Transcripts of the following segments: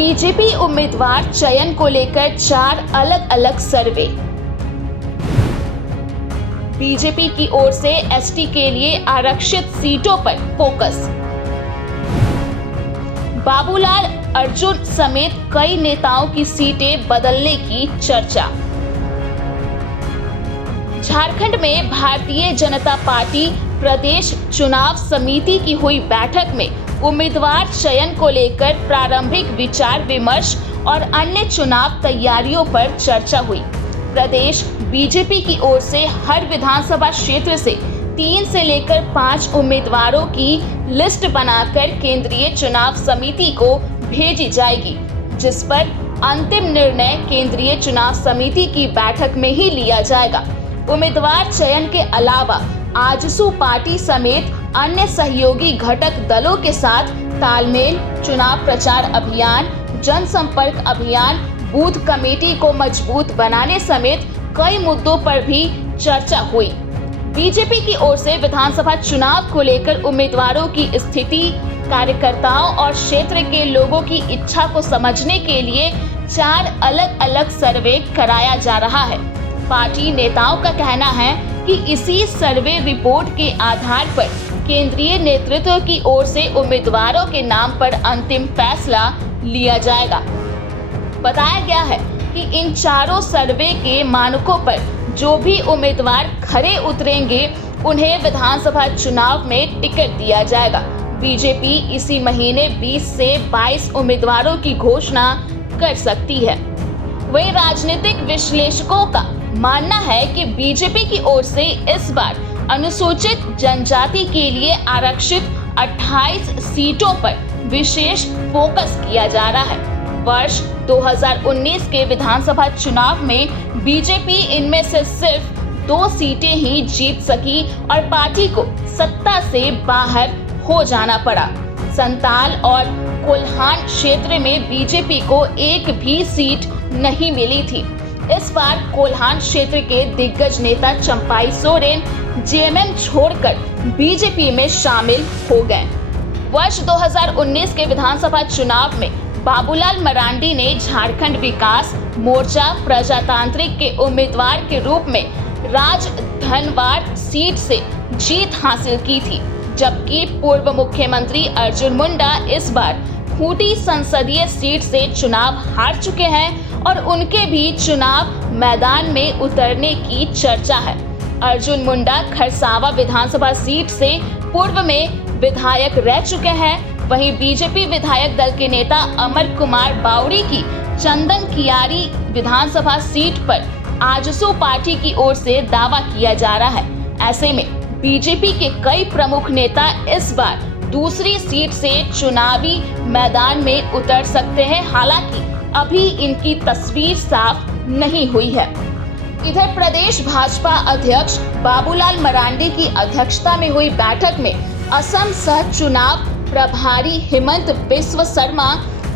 BJP उम्मीदवार चयन को लेकर 4 अलग अलग सर्वे। बीजेपी की ओर से एसटी के लिए आरक्षित सीटों पर फोकस। बाबूलाल अर्जुन समेत कई नेताओं की सीटें बदलने की चर्चा। झारखंड में भारतीय जनता पार्टी प्रदेश चुनाव समिति की हुई बैठक में उम्मीदवार चयन को लेकर प्रारंभिक विचार विमर्श और अन्य चुनाव तैयारियों पर चर्चा हुई। प्रदेश बीजेपी की ओर से हर विधानसभा क्षेत्र से 3 से लेकर 5 उम्मीदवारों की लिस्ट बनाकर केंद्रीय चुनाव समिति को भेजी जाएगी, जिस पर अंतिम निर्णय केंद्रीय चुनाव समिति की बैठक में ही लिया जाएगा। उम्मीदवार चयन के अलावा आजसू पार्टी समेत अन्य सहयोगी घटक दलों के साथ तालमेल, चुनाव प्रचार अभियान, जनसंपर्क अभियान, बूथ कमेटी को मजबूत बनाने समेत कई मुद्दों पर भी चर्चा हुई। बीजेपी की ओर से विधानसभा चुनाव को लेकर उम्मीदवारों की स्थिति, कार्यकर्ताओं और क्षेत्र के लोगों की इच्छा को समझने के लिए 4 अलग अलग सर्वे कराया जा रहा है। पार्टी नेताओं का कहना है कि इसी सर्वे रिपोर्ट के आधार पर केंद्रीय नेतृत्व की ओर से उम्मीदवारों के नाम पर अंतिम फैसला लिया जाएगा। बताया गया है कि इन चारों सर्वे के मानकों पर जो भी उम्मीदवार खरे उतरेंगे उन्हें विधानसभा चुनाव में टिकट दिया जाएगा। बीजेपी इसी महीने 20 से 22 उम्मीदवारों की घोषणा कर सकती है। वहीं राजनीतिक विश्लेषकों का मानना है कि बीजेपी की ओर से इस बार अनुसूचित जनजाति के लिए आरक्षित 28 सीटों पर विशेष फोकस किया जा रहा है। वर्ष 2019 के विधानसभा चुनाव में बीजेपी इनमें से सिर्फ 2 सीटें ही जीत सकी और पार्टी को सत्ता से बाहर हो जाना पड़ा। संताल और कोल्हान क्षेत्र में बीजेपी को एक भी सीट नहीं मिली थी। इस बार कोल्हान क्षेत्र के दिग्गज नेता चंपाई सोरेन जेएमएम छोड़कर बीजेपी में शामिल हो गए। वर्ष 2019 के विधानसभा चुनाव में बाबूलाल मरांडी ने झारखंड विकास मोर्चा प्रजातांत्रिक के उम्मीदवार के रूप में राजधनवार सीट से जीत हासिल की थी, जबकि पूर्व मुख्यमंत्री अर्जुन मुंडा इस बार खूंटी संसदीय सीट से चुनाव हार चुके हैं और उनके भी चुनाव मैदान में उतरने की चर्चा है। अर्जुन मुंडा खरसावा विधानसभा सीट से पूर्व में विधायक रह चुके हैं। वहीं बीजेपी विधायक दल के नेता अमर कुमार बावड़ी की चंदन कियारी विधानसभा सीट पर आजसू पार्टी की ओर से दावा किया जा रहा है। ऐसे में बीजेपी के कई प्रमुख नेता इस बार दूसरी सीट से चुनावी मैदान में उतर सकते हैं। हालांकि अभी इनकी तस्वीर साफ नहीं हुई है। इधर प्रदेश भाजपा अध्यक्ष बाबूलाल मरांडी की अध्यक्षता में हुई बैठक में असम सह चुनाव प्रभारी हिमंत बिस्व शर्मा,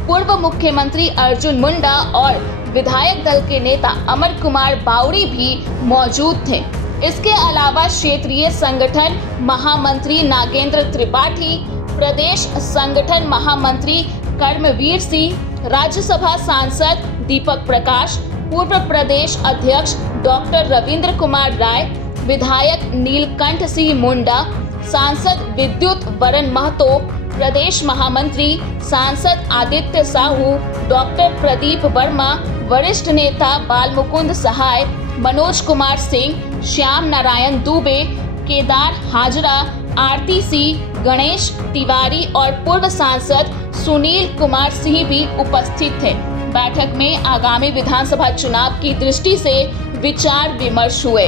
पूर्व मुख्यमंत्री अर्जुन मुंडा और विधायक दल के नेता अमर कुमार बावड़ी भी मौजूद थे। इसके अलावा क्षेत्रीय संगठन महामंत्री नागेंद्र त्रिपाठी, प्रदेश संगठन महामंत्री कर्मवीर सिंह, राज्यसभा सांसद दीपक प्रकाश, पूर्व प्रदेश अध्यक्ष डॉक्टर रविंद्र कुमार राय, विधायक नीलकंठ सिंह मुंडा, सांसद विद्युत वरण महतो, प्रदेश महामंत्री सांसद आदित्य साहू, डॉक्टर प्रदीप वर्मा, वरिष्ठ नेता बालमुकुंद सहाय, मनोज कुमार सिंह, श्याम नारायण दुबे, केदार हाजरा, आरती सिंह, गणेश तिवारी और पूर्व सांसद सुनील कुमार सिंह भी उपस्थित थे। बैठक में आगामी विधानसभा चुनाव की दृष्टि से विचार विमर्श हुए।